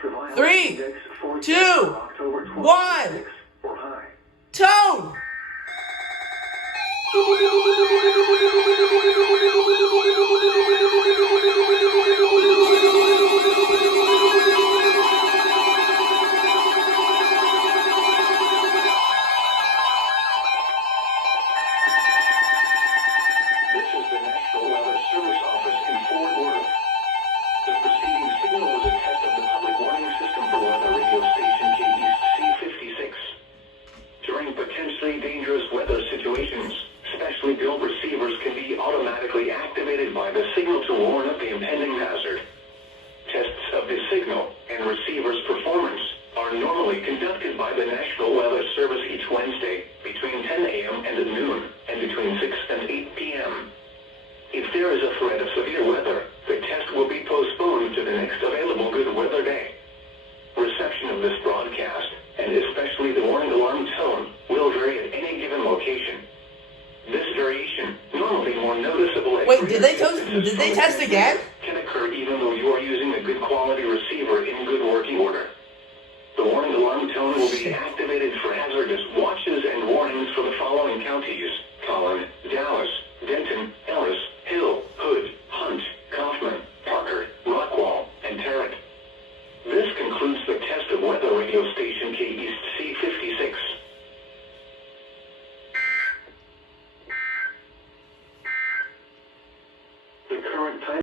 3, 2, 1. Tone! This is the National Weather Service Office in Fort Worth. The preceding signal was a test of the public warning system for weather radio station KEAS C56. During potentially dangerous weather situations, specially built receivers can be automatically activated by the signal to warn of the impending hazard. Tests of the signal and receiver's performance are normally conducted by the National Weather Service each Wednesday between 10 a.m. and noon and between 6 and 8 p.m. If there is a threat of severe weather, the test will be postponed to the next available good weather day. Reception of this broadcast, and especially the warning alarm tone, will vary at any given location. This variation, normally more noticeable at Wait, did they test again? can occur even though you are using a good quality receiver in good working order. The warning alarm tone will be activated for hazardous watches and warnings for the following counties: Collin, Dallas, Denton, Ellis, Hill, Hood, Hunt, Kaufman, Parker, Rockwall, and Tarrant. This concludes the test of weather radio station